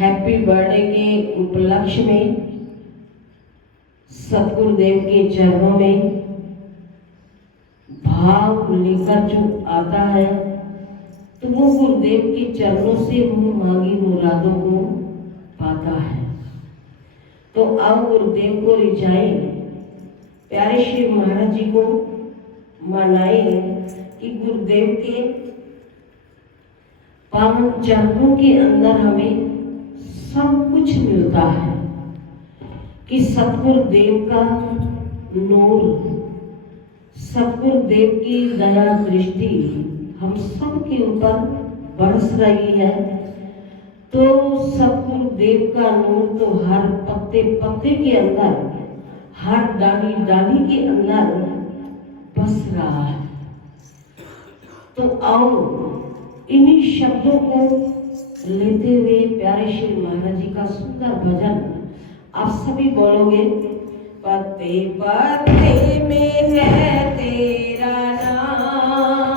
Happy birthday के उपलक्ष्य में सतगुरुदेव के चरणों में भाव लेकर जो आता है तो वो गुरुदेव के चरणों से मुंह मांगी मुरादों को पाता है। तो अब गुरुदेव को रिझाएं, प्यारे श्री महाराज जी को मनाएं कि गुरुदेव के पावन चरणों के अंदर हमें सब कुछ मिलता है कि सतगुरुदेव का नूर, सतगुरुदेव की दया दृष्टि हम सब के ऊपर बरस रही है। तो सतगुरुदेव का नूर तो हर पत्ते पत्ते के अंदर, हर डाली डाली के अंदर बस रहा है। तो आओ इन्हीं शब्दों को लेते हुए प्यारे श्री महाराज जी का सुंदर भजन आप सभी बोलोगे। पत्ते पत्ते में है तेरा नाम,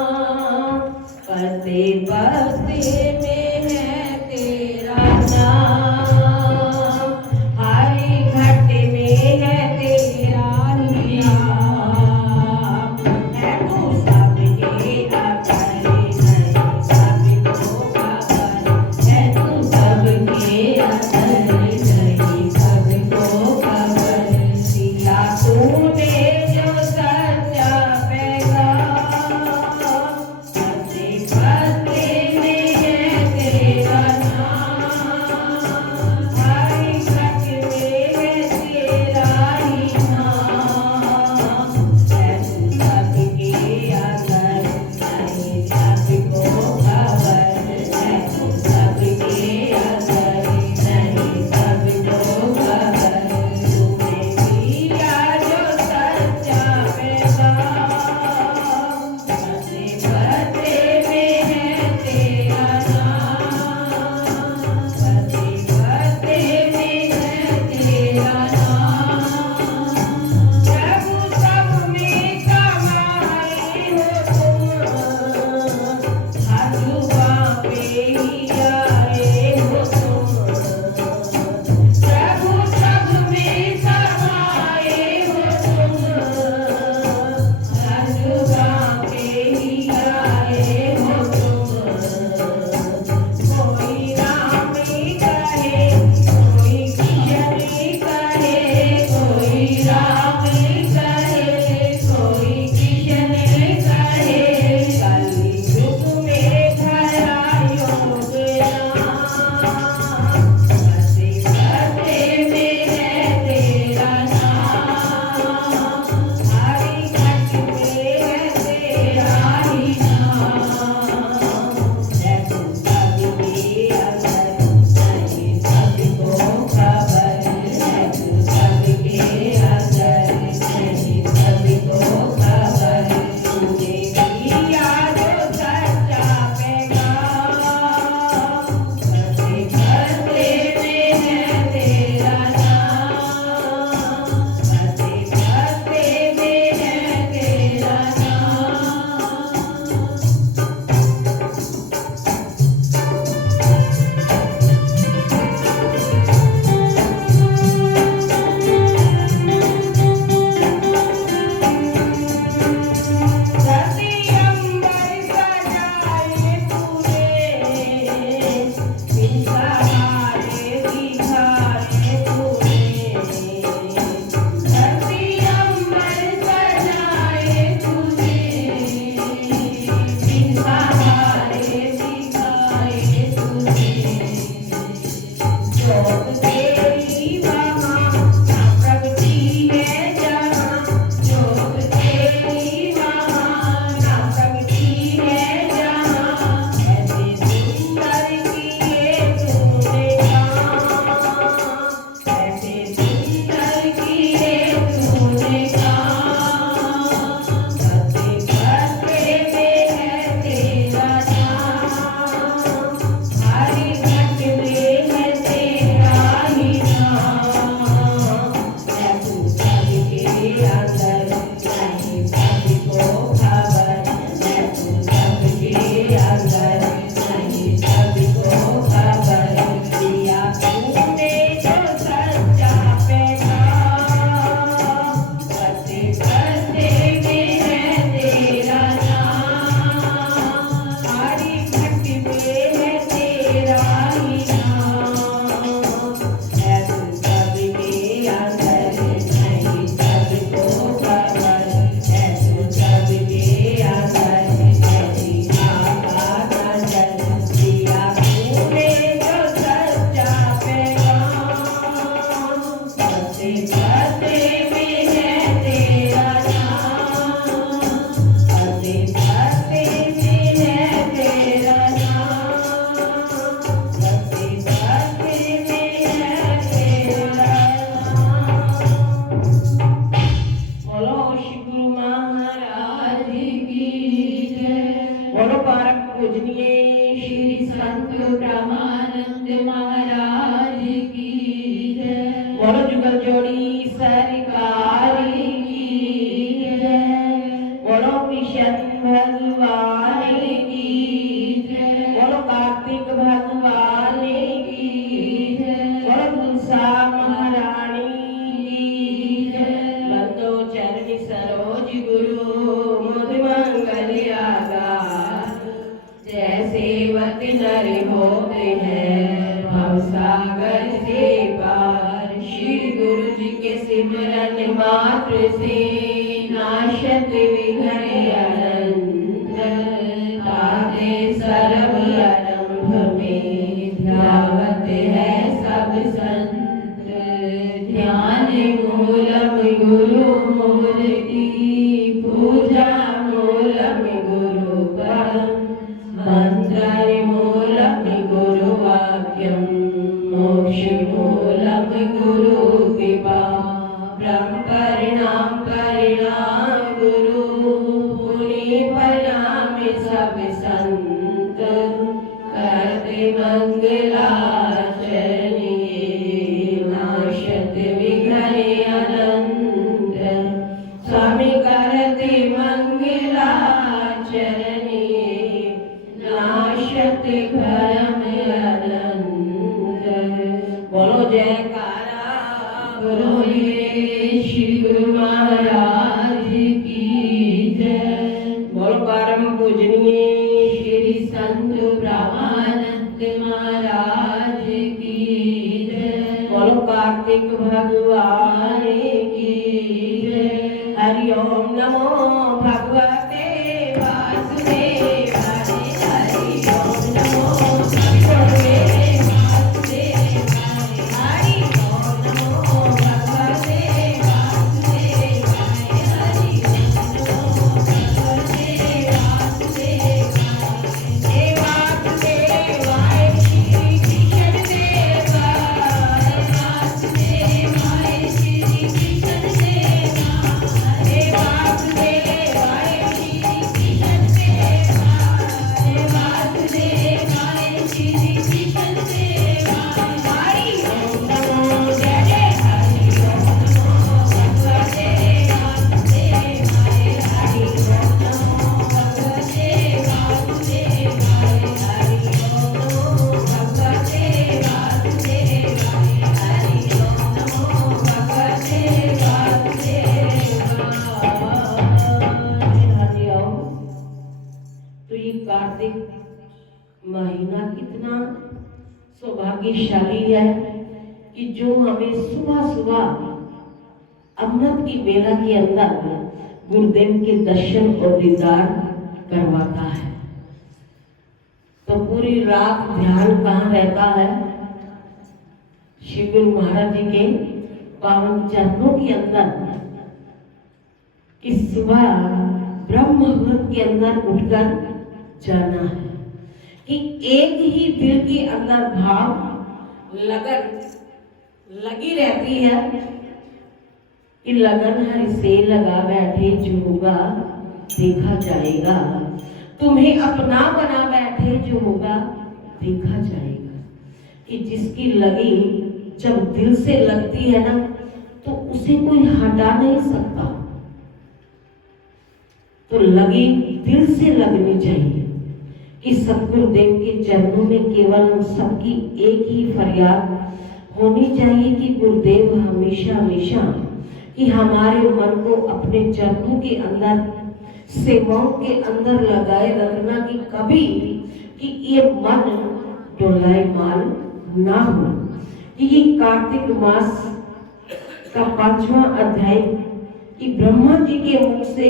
पत्ते पत्ते में है तेरा नाम, हर घट में है तेरा नाम, है तू सबके अगर नहीं सबको खबर, है तू सबके अगर नहीं सबको खबर, दिया तूने जो सच्चा पैगाम महाराज की जय। बोलो जुगल जोड़ी सरकार की जय। बोलो कृष्ण भगवान की जय। बोलो कार्तिक भगवान की जय। बोलो तुलसा महारानी की जय। बंदो चरण सरोज गुरु मुद मंगल आगार। जैसे वत नर होते हैं भवसागर से पार। श्री गुरु जी के सिमरन मात्र से नाशत विघ्न अनंत। ताते सर्व आरंभ में ध्यावत है सब संत। ध्यान मूलम गुरु मूर्ति पूजा मूलम गुरु परम। मंत्र मूलम गुरु वाक्यम मोक्ष मूलम गुरु कृपा। ब्रह्म परिणाम गुरु मुनि प्रणाम सब संत। करते मंगलाचरणी नाशत विघ्न अनंत। स्वामी करते मंगलाचरणी नाशत भरम अनंत। बोलो जयकारा बोलिए श्री गुरु महाराज की जय। बोलो परम पूजनीय श्री संत ब्रह्मानंद महाराज की जय। बोलो कार्तिक भगवान की जय। हरि ओम नमो भगवते वासुदेवाय। हरि ओम नमो भगवते वासुदेवाय। हरि ओम नमो भगवते वासुदेवाय। हरि ओम नमो भगवते वासुदेवाय। हे वासुदेवाय श्री कृष्ण देवाय। वासुदेवाय श्री कृष्ण देवाय। हे वासुदेवाय श्री कृष्ण देवाय। वासुदेवाय श्री कृष्ण देवाय। हरि ओम नमो जय जय। हरि ओम नमो भगवते वासुदेवाय। हरि ओम नमो भगवते वासुदेवाय। हरि ओम नमो भगवते वासुदेवाय। हरि ओम नमो भगवते वासुदेवाय। तो ये कार्तिक महीना कितना सौभाग्यशाली है कि जो हमें सुबह सुबह अमृत की बेला के अंदर गुरुदेव के दर्शन और दीदार करवाता है। तो पूरी रात ध्यान कहाँ रहता है? श्री गुरु महाराज जी के पावन चरणों के अंदर। कि सुबह ब्रह्म मुहूर्त के अंदर उठकर जाना है कि एक ही दिल के अंदर भाव लगन लगी रहती है कि लगन हर से लगा बैठे जो होगा देखा जाएगा। तुम्हें अपना बना बैठे जो होगा देखा जाएगा। कि जिसकी लगी जब दिल से लगती है ना तो उसे कोई हटा नहीं सकता। तो लगी दिल से लगनी चाहिए कि सतगुरुदेव के चरणों में केवल हम सबकी एक ही फरियाद होनी चाहिए कि गुरुदेव हमेशा हमेशा कि हमारे मन को अपने चरणों के अंदर सेवाओं के अंदर लगाए रखना कि कभी कि ये मन डोलाए माल ना हो। कि ये कार्तिक मास का 5वां अध्याय कि ब्रह्मा जी के मुख से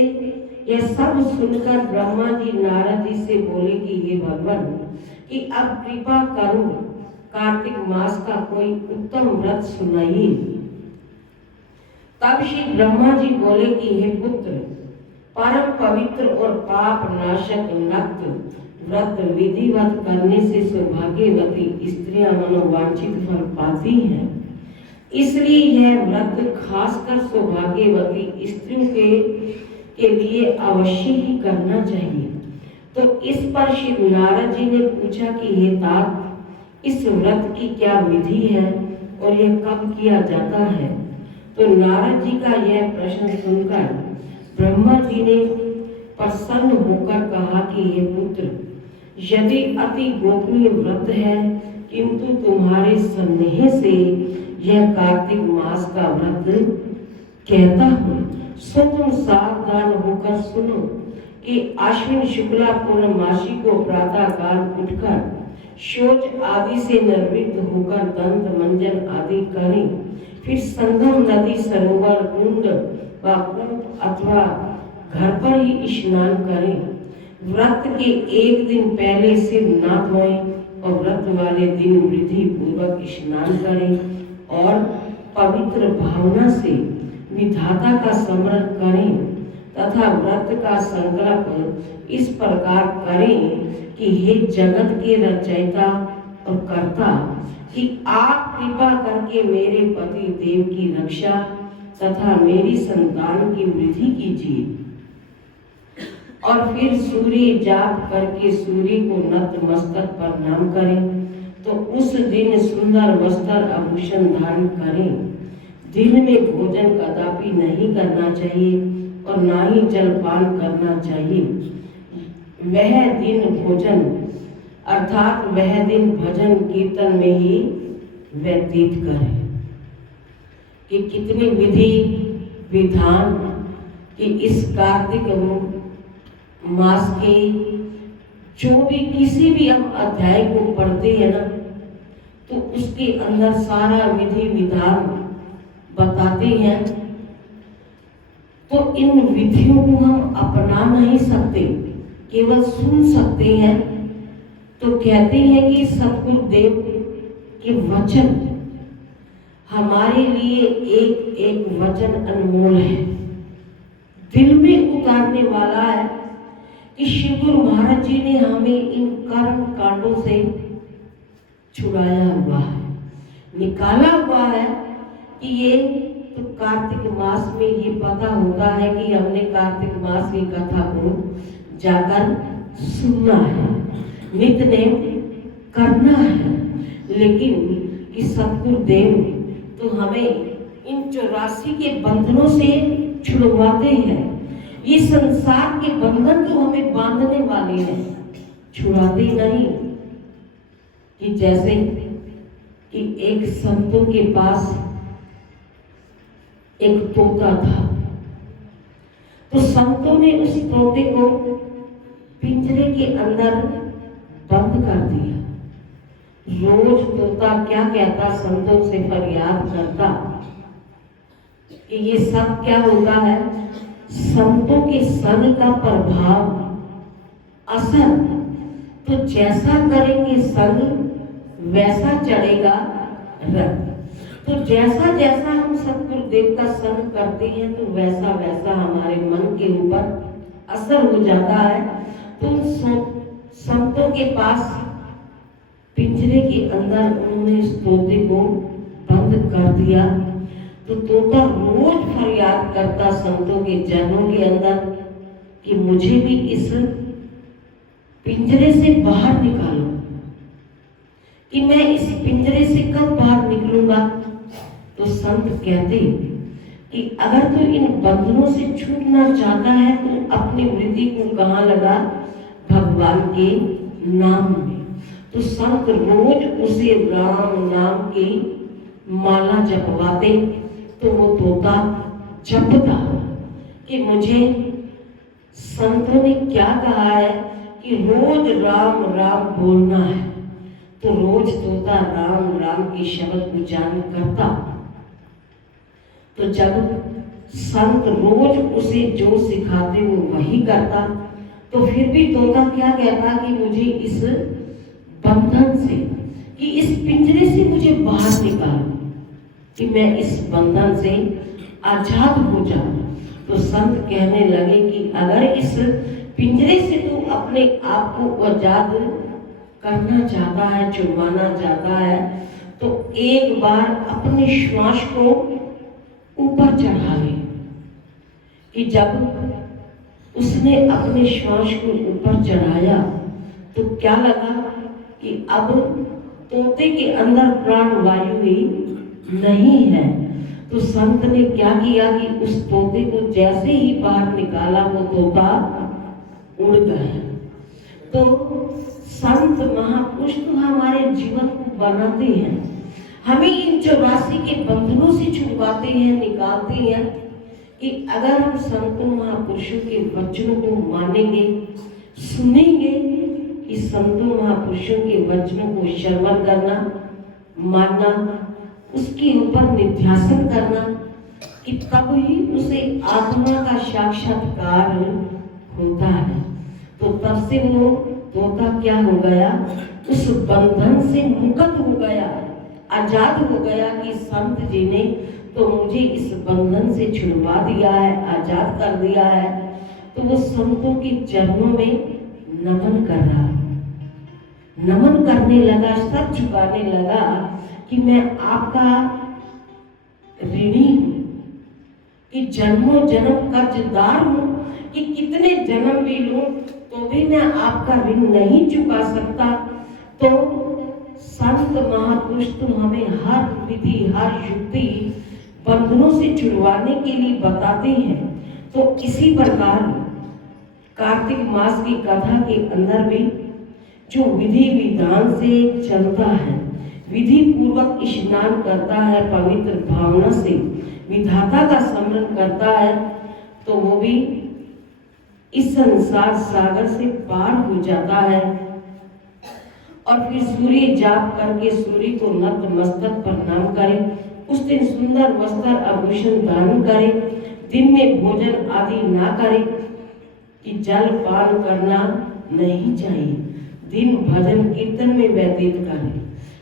यह सब सुनकर ब्रह्मा जी नारद जी से बोले कि हे भगवान कि अब कृपा करो कार्तिक मास का कोई उत्तम व्रत सुनाइए। तब श्री ब्रह्मा जी बोले कि हे पुत्र परम पवित्र और पाप नाशक नक्त व्रत विधिवत करने से सौभाग्यवती स्त्रियां मनोवांछित फल पाती हैं। इसलिए यह व्रत खासकर सौभाग्यवती स्त्रियों के लिए अवश्य ही करना चाहिए। तो इस पर श्री नारद जी ने पूछा कि हे तात इस व्रत की क्या विधि है और यह कब किया जाता है? तो नारद जी का यह प्रश्न सुनकर ब्रह्मा जी ने प्रसन्न होकर कहा कि हे पुत्र, यदि अति गोपनीय व्रत है, किंतु तुम्हारे स्नेह से यह कार्तिक मास का व्रत कहता हूँ, सो तुम सावधान होकर सुनो कि आश्विन शुक्ला पूर्णमासी को प्रातः काल उठकर शौच आदि से निर्वृत्त होकर दंत मंजन आदि करें, फिर संगम नदी सरोवर कुंड व कूप अथवा घर पर ही स्नान करें। व्रत के एक दिन पहले सिर ना धोएं और व्रत वाले दिन विधि पूर्वक स्नान करें और पवित्र भावना से विधाता का स्मरण करें तथा व्रत का संकल्प इस प्रकार करें कि हे जगत के रचयिता और कर्ता, कि आप कृपा करके मेरे पति देव की रक्षा तथा मेरी संतान की वृद्धि कीजिए। और फिर सूर्य जाप करके सूर्य को नतमस्तक प्रणाम करें, तो उस दिन सुंदर वस्त्र आभूषण धारण करें। दिन में भोजन कदापि नहीं करना चाहिए और ना ही जलपान करना चाहिए। वह दिन भोजन अर्थात वह दिन भजन कीर्तन में ही व्यतीत करें। कि कितनी विधि विधान कि इस कार्तिक मास के जो भी किसी भी हम अध्याय को पढ़ते हैं ना, तो उसके अंदर सारा विधि विधान बताते हैं। तो इन विधियों को हम अपना नहीं सकते, केवल सुन सकते हैं। तो कहते हैं कि सतगुरुदेव के वचन हमारे लिए एक एक वचन अनमोल है, दिल में उतारने वाला है। कि श्री गुरु महाराज जी ने हमें इन कर्म कांडों से छुड़ाया हुआ है, निकाला हुआ है। कि ये तो कार्तिक मास में ये पता होता है कि हमने कार्तिक मास की कथा को जाकर सुनना है, नित्य नेम करना है। लेकिन कि सतगुरुदेव तो हमें इन 84 के बंधनों से छुड़वाते हैं। ये संसार के बंधन तो हमें बांधने वाले हैं, छुड़ाते नहीं। कि जैसे कि एक संतों के पास एक तोता था, तो संतों ने उस तोते को पिंजरे के अंदर बंद कर दिया। रोज तोता क्या कहता, संतों से फरियाद करता। कि ये सब क्या होता है, संतों के संग का प्रभाव असर। तो जैसा करेंगे संग वैसा चढ़ेगा रंग। तो जैसा जैसा हम सतगुरुदेव का संग करते हैं, तो वैसा वैसा हमारे मन के ऊपर असर हो जाता है। तो संतों के पास पिंजरे के अंदर उन्होंने इस तोते को बंद कर दिया। तो तोता रोज फरियाद करता संतों के जनों के अंदर कि मुझे भी इस पिंजरे से बाहर निकालो। कि मैं इस पिंजरे से कब बाहर निकलूंगा? तो संत कहते कि अगर तू इन बंधनों से छूटना चाहता है, तो अपनी वृत्ति को कहाँ लगा? भगवान के नाम में। तो संत रोज उसे राम नाम की माला जपवाते। तो वो तोता जपता कि मुझे संतों ने क्या कहा है कि रोज राम राम बोलना है। तो रोज तोता राम राम की शब्द उच्चारण करता। तो जब संत रोज उसे जो सिखाते वो वही करता, तो फिर भी तोता क्या कहता कि मुझे इस बंधन से, कि इस पिंजरे से मुझे बाहर निकालो, कि मैं इस बंधन से आजाद हो जाऊं। तो संत कहने लगे कि अगर इस पिंजरे से तू अपने आप को आजाद करना चाहता है, छुड़वाना चाहता है, तो एक बार अपने श्वास को ऊपर चढ़ा ले। कि जब उसने अपने श्वास को ऊपर चढ़ाया, तो क्या लगा कि अब तोते के अंदर प्राण वायु ही नहीं है। तो संत ने क्या किया कि उस तोते को जैसे ही बाहर निकाला वो तोता उड़ गया। तो संत महापुरुष तो हमारे जीवन को बनाते हैं, हमें इन 84 के बंधनों से छुड़वाते हैं, निकालते हैं कि अगर हम संतों महापुरुषों के वचनों को मानेंगे, सुनेंगे, कि संतों महापुरुषों के वचनों को श्रवण करना, मानना, उसके ऊपर निध्यासन करना, कि तब ही उसे आत्मा का साक्षात्कार होता है। तो तब से वो तोता क्या हो गया, उस बंधन से मुक्त हो गया, आजाद हो गया कि संत जी ने तो मुझे इस बंधन से छुड़वा दिया है, आजाद कर दिया है। तो वो संतों के चरणों में नमन कर रहा, नमन करने लगा, सर झुकाने लगा कि मैं आपका ऋणी हूं, कि जन्मों जन्म कर्जदार हूं, कि कितने जन्म भी लूं तो भी मैं आपका ऋण नहीं चुका सकता। तो संत महापुरुष तो हमें हर विधि, हर युक्ति बंधनों से छुड़वाने के लिए बताते हैं। तो इसी प्रकार कार्तिक मास की कथा के अंदर भी जो विधि विधान से चलता है, विधि पूर्वक स्नान करता है, पवित्र भावना से विधाता का स्मरण करता है, तो वो भी इस संसार सागर से पार हो जाता है। और फिर सूर्य जाप करके सूर्य को नतमस्तक प्रणाम करे, उस दिन सुंदर वस्त्र आभूषण धारण करे, दिन में भोजन आदि ना करे, कि जल पान करना नहीं चाहिए, दिन भजन कीर्तन में व्यतीत करे,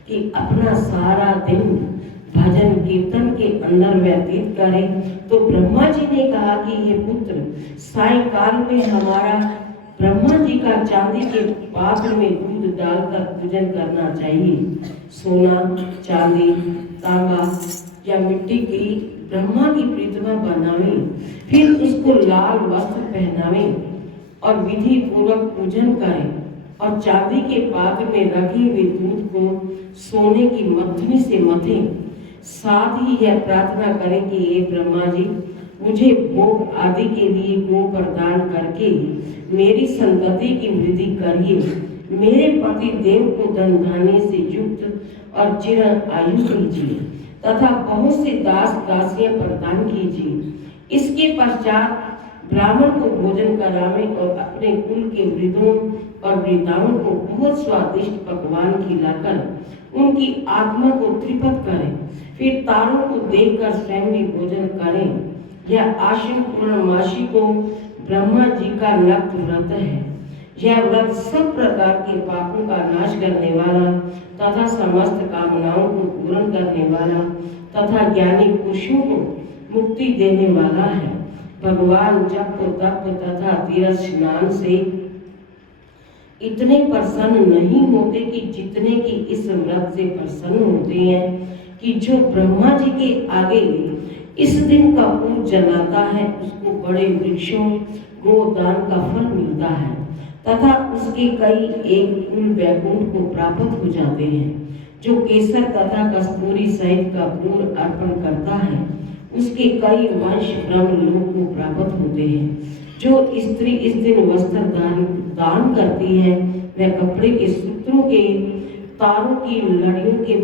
कि अपना सारा दिन भजन कीर्तन के अंदर व्यतीत करे। तो ब्रह्मा जी ने कहा कि हे पुत्र, सायंकाल में हमारा ब्रह्मा जी का चांदी के पात्र में दूध डालकर पूजन करना चाहिए। सोना, चांदी, तांबा या मिट्टी की ब्रह्मा की प्रतिमा बनावे, फिर उसको लाल वस्त्र पहनावे और विधि पूर्वक पूजन करें, और चांदी के पात्र में रखे हुए दूध को सोने की मथनी से मथें। साथ ही यह प्रार्थना करें कि हे ब्रह्मा जी, मुझे भोग आदि के लिए गो प्रदान करके मेरी संतति की वृद्धि करिए। मेरे पति देव को धन धान्य से युक्त और चिर आयु कीजिए तथा बहुत से दास दासियां प्रदान कीजिए। इसके पश्चात ब्राह्मण को भोजन करावे और अपने कुल के वृद्धों और वृद्धाओं को बहुत स्वादिष्ट पकवान खिलाकर उनकी आत्मा को तृप्त करें। फिर तारों को देखकर स्वयं भी भोजन करें। यह आश्विन पूर्णमासी को ब्रह्मा जी का नक्त व्रत है। यह व्रत सब प्रकार के पापों का नाश करने वाला तथा समस्त कामनाओं को पूर्ण करने वाला तथा ज्ञानी पुरुषों को मुक्ति देने वाला है। भगवान जप तप तथा तीर्थ स्नान से इतने प्रसन्न नहीं होते कि जितने की इस व्रत से प्रसन्न होते हैं, कि जो ब्रह्मा जी के आगे इस दिन का कपूर जलाता है उसको बड़े वृक्षों गोदान का फल मिलता है तथा उसके कई एक कुल वैकुंठ को प्राप्त हो जाते हैं। जो केसर तथा कस्तूरी सहित कपूर अर्पण करता है उसके कई वंश ब्रह्मलोक को प्राप्त होते हैं। जो स्त्री इस दिन वस्त्र दान करती है वह कपड़े के सूत्रों के तारों की लड़ियों के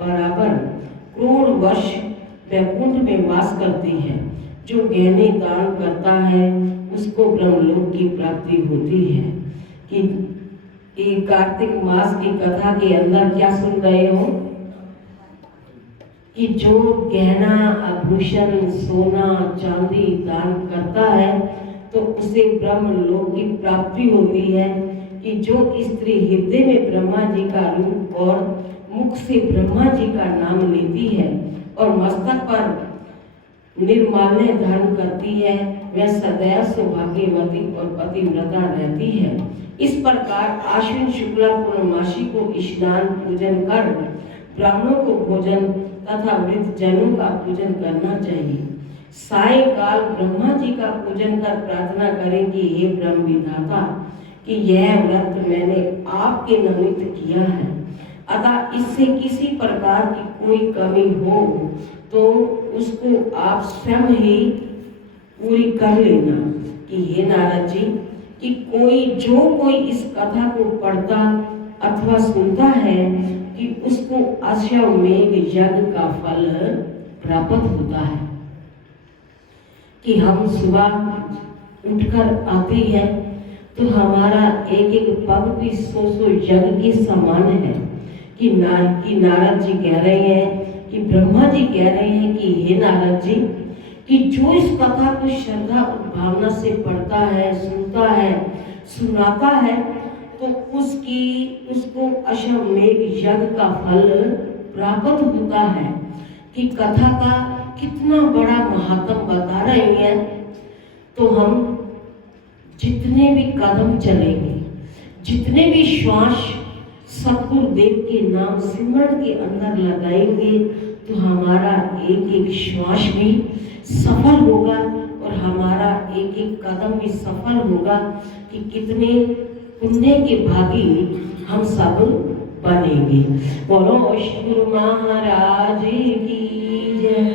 बराबर करोड़ वर्ष वैकुंठ में वास करती है। जो गहने दान करता है उसको ब्रह्मलोक की प्राप्ति होती है। कि कार्तिक मास की कथा के अंदर क्या सुन रहे हो, कि जो गहना आभूषण सोना चांदी दान करता है तो उसे ब्रह्मलोक की प्राप्ति होती है। कि जो स्त्री हृदय में ब्रह्मा जी का रूप और मुख से ब्रह्मा जी का नाम लेती है और मस्तक पर निर्माल्य धारण करती है वह सदैव सौभाग्यवती और पतिव्रता रहती है। इस प्रकार आश्विन शुक्ला पूर्णमासी को स्नान पूजन कर ब्राह्मणों को भोजन तथा वृद्ध जनों का पूजन करना चाहिए। सायंकाल ब्रह्मा जी का पूजन कर प्रार्थना करें कि हे ब्रह्म विधाता, कि यह व्रत मैंने आपके निमित्त किया है। अतः इससे किसी प्रकार की कोई कमी हो तो उसको आप स्वयं ही पूरी कर लेना। कि हे नारद जी, कि कोई इस कथा को पढ़ता अथवा सुनता है कि उसको अश्वमेध यज्ञ का फल प्राप्त होता है। कि हम सुबह उठकर आते हैं तो हमारा एक एक पग भी सौ यज्ञ के समान है। कि नारद जी कह रहे हैं, कि ब्रह्मा जी कह रहे हैं कि हे नारद जी, कि जो इस कथा को श्रद्धा और भावना से पढ़ता है, सुनता है, सुनाता है तो उसको अश्वमेध यज्ञ का फल प्राप्त होता है। कि कथा का कितना बड़ा महात्म बता रहे हैं। तो हम जितने भी कदम चलेंगे, जितने भी श्वास सतगुरुदेव के नाम सिमरन के अंदर लगाएंगे तो हमारा एक एक श्वास भी सफल होगा और हमारा एक एक कदम भी सफल होगा। कि कितने पुण्य के भागी हम सब बनेंगे। बोलो श्री गुरु महाराज की जय।